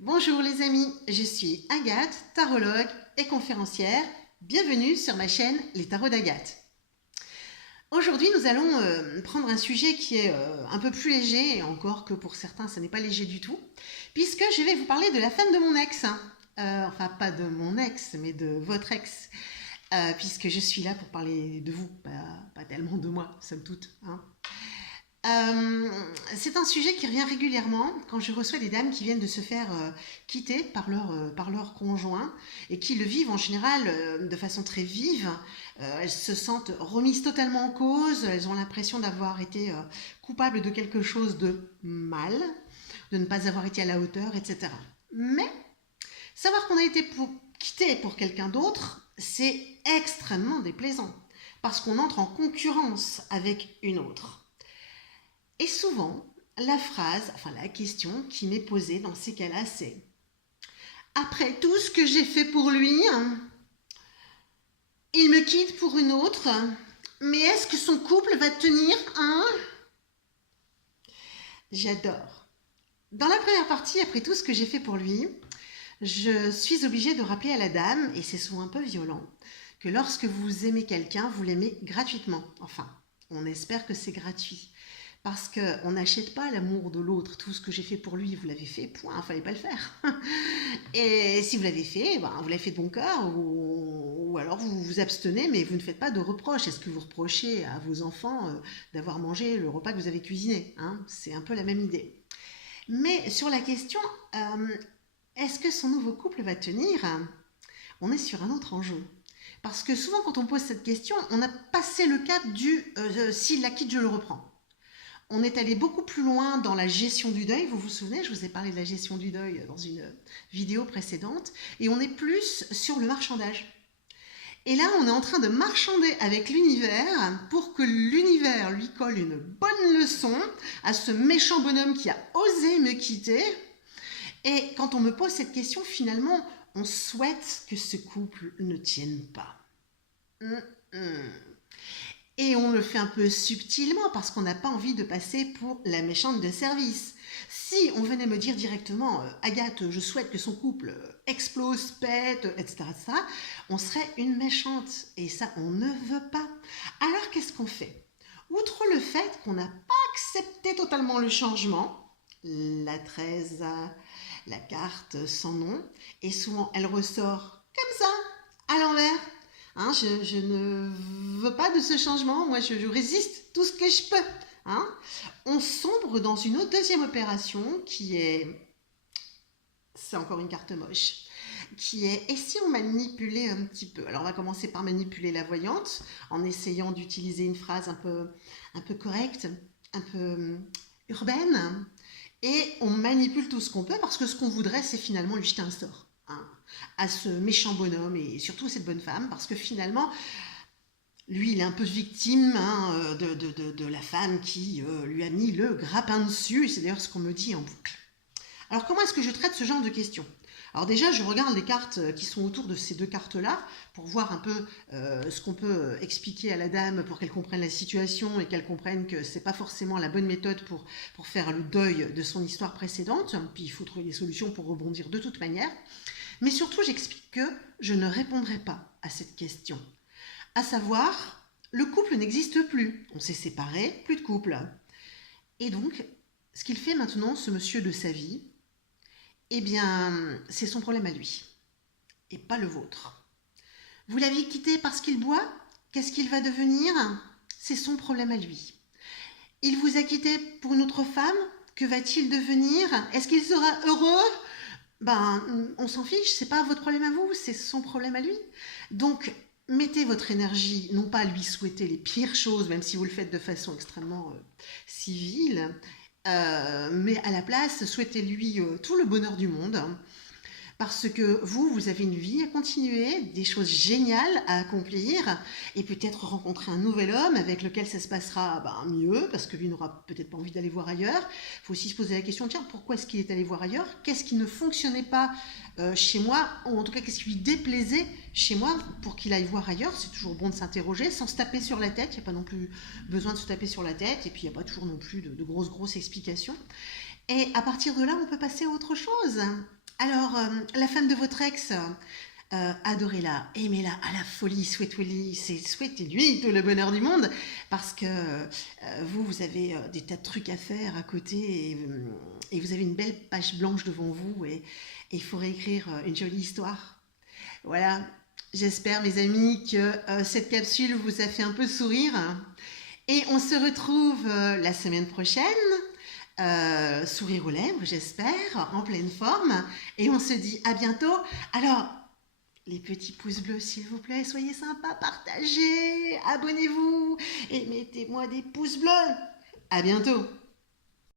Bonjour les amis, je suis Agathe, tarologue et conférencière. Bienvenue sur ma chaîne Les Tarots d'Agathe. Aujourd'hui, nous allons prendre un sujet qui est un peu plus léger, et encore que pour certains, ça n'est pas léger du tout, puisque je vais vous parler de la femme de mon ex. Enfin, pas de mon ex, mais de votre ex, puisque je suis là pour parler de vous, pas tellement de moi, somme toute. C'est un sujet qui revient régulièrement quand je reçois des dames qui viennent de se faire quitter par leur conjoint et qui le vivent en général de façon très vive. Elles se sentent remises totalement en cause, elles ont l'impression d'avoir été coupables de quelque chose de mal, de ne pas avoir été à la hauteur, etc. Mais savoir qu'on a été quitté pour quelqu'un d'autre, c'est extrêmement déplaisant parce qu'on entre en concurrence avec une autre. Et souvent, la question qui m'est posée dans ces cas-là, c'est après tout ce que j'ai fait pour lui, il me quitte pour une autre, mais est-ce que son couple va tenir, J'adore. Dans la première partie, après tout ce que j'ai fait pour lui, je suis obligée de rappeler à la dame, et c'est souvent un peu violent, que lorsque vous aimez quelqu'un, vous l'aimez gratuitement. Enfin, on espère que c'est gratuit. Parce qu'on n'achète pas l'amour de l'autre. Tout ce que j'ai fait pour lui, vous l'avez fait, point, il ne fallait pas le faire. Et si vous l'avez fait, vous l'avez fait de bon cœur, ou alors vous vous abstenez, mais vous ne faites pas de reproches. Est-ce que vous reprochez à vos enfants d'avoir mangé le repas que vous avez cuisiné, C'est un peu la même idée. Mais sur la question, est-ce que son nouveau couple va tenir? On est sur un autre enjeu. Parce que souvent, quand on pose cette question, on a passé le cap du s'il la quitte, je le reprends. On est allé beaucoup plus loin dans la gestion du deuil. Vous vous souvenez, je vous ai parlé de la gestion du deuil dans une vidéo précédente. Et on est plus sur le marchandage. Et là, on est en train de marchander avec l'univers pour que l'univers lui colle une bonne leçon à ce méchant bonhomme qui a osé me quitter. Et quand on me pose cette question, finalement, on souhaite que ce couple ne tienne pas. Et on le fait un peu subtilement parce qu'on n'a pas envie de passer pour la méchante de service. Si on venait me dire directement « Agathe, je souhaite que son couple explose, pète, etc. », on serait une méchante. Et ça, on ne veut pas. Alors, qu'est-ce qu'on fait? Outre le fait qu'on n'a pas accepté totalement le changement, la 13, la carte sans nom, et souvent elle ressort comme ça, à l'envers. Je ne veux pas de ce changement, moi je résiste tout ce que je peux. On sombre dans une autre deuxième opération qui est, c'est encore une carte moche, qui est et si on manipulait un petit peu. Alors on va commencer par manipuler la voyante en essayant d'utiliser une phrase un peu correcte, un peu urbaine, et on manipule tout ce qu'on peut parce que ce qu'on voudrait c'est finalement lui jeter un sort. À ce méchant bonhomme et surtout à cette bonne femme, parce que finalement, lui, il est un peu victime de la femme qui lui a mis le grappin dessus, et c'est d'ailleurs ce qu'on me dit en boucle. Alors, comment est-ce que je traite ce genre de questions? Alors déjà, je regarde les cartes qui sont autour de ces deux cartes-là pour voir un peu ce qu'on peut expliquer à la dame pour qu'elle comprenne la situation et qu'elle comprenne que c'est pas forcément la bonne méthode pour faire le deuil de son histoire précédente. Puis il faut trouver des solutions pour rebondir de toute manière. Mais surtout, j'explique que je ne répondrai pas à cette question. À savoir, le couple n'existe plus. On s'est séparés, plus de couple. Et donc, ce qu'il fait maintenant, ce monsieur de sa vie, eh bien, c'est son problème à lui. Et pas le vôtre. Vous l'avez quitté parce qu'il boit? Qu'est-ce qu'il va devenir? C'est son problème à lui. Il vous a quitté pour une autre femme? Que va-t-il devenir? Est-ce qu'il sera heureux? On s'en fiche, c'est pas votre problème à vous, c'est son problème à lui. Donc, mettez votre énergie, non pas à lui souhaiter les pires choses, même si vous le faites de façon extrêmement civile, mais à la place, souhaitez-lui tout le bonheur du monde. Parce que vous avez une vie à continuer, des choses géniales à accomplir, et peut-être rencontrer un nouvel homme avec lequel ça se passera mieux, parce que lui n'aura peut-être pas envie d'aller voir ailleurs. Il faut aussi se poser la question, tiens, pourquoi est-ce qu'il est allé voir ailleurs? Qu'est-ce qui ne fonctionnait pas chez moi? Ou en tout cas, qu'est-ce qui lui déplaisait chez moi pour qu'il aille voir ailleurs? C'est toujours bon de s'interroger, sans se taper sur la tête. Il n'y a pas non plus besoin de se taper sur la tête, et puis il n'y a pas toujours non plus de grosses explications. Et à partir de là, on peut passer à autre chose. Alors, la femme de votre ex, adorez-la, aimez-la à la folie, souhaitez-lui tout le bonheur du monde, parce que vous avez des tas de trucs à faire à côté, et vous avez une belle page blanche devant vous, et il faudrait écrire une jolie histoire. Voilà, j'espère mes amis que cette capsule vous a fait un peu sourire, et on se retrouve la semaine prochaine. Sourire aux lèvres, j'espère, en pleine forme. Et on se dit à bientôt. Alors, les petits pouces bleus, s'il vous plaît, soyez sympas, partagez, abonnez-vous et mettez-moi des pouces bleus. À bientôt.